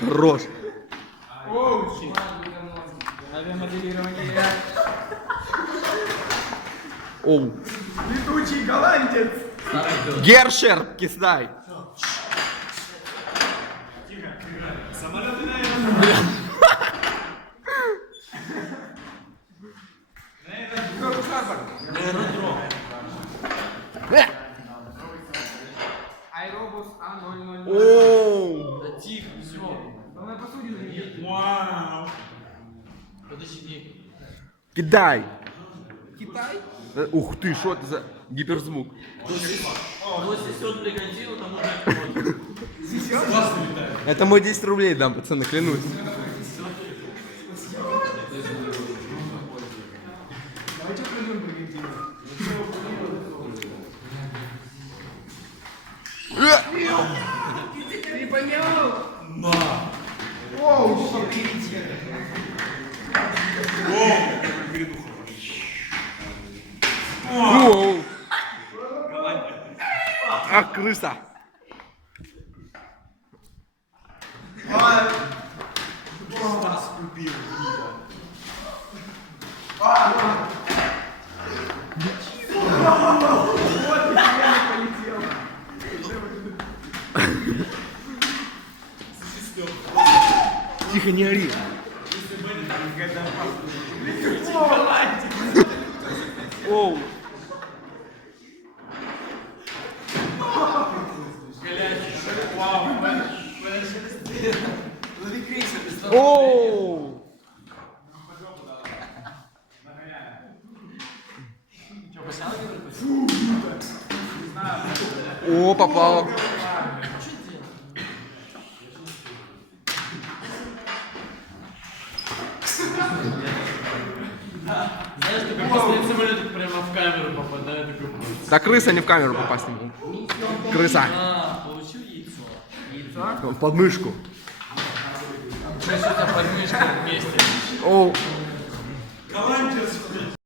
Хорош. Авиамоделирование. Оу. Летучий голландец. Гершер, кисдай. Самолеты, наверное. Аэробус А000. Оу. Да тихо, все. Он на посудину не Вау. Подожди. Кидай. Китай? Ух ты, что это за гиперзвук? Вот сесет бригантину, там уже... Это мой 10 рублей дам, пацаны, клянусь. Давайте пройдем Бригантину. Ты понял? На. Оу, смотрите. Оу. Ах, крыса. Стас купил. Тихо, не ори. Оу. Оу. О, попал. Знаешь, такой последний самолет прямо в камеру попадает. Такой... Да крыса не в камеру попасть не может. Крыса. А, получил яйцо. Яйцо? В подмышку. Что-то под мышкой вместе. Оу. Голландец.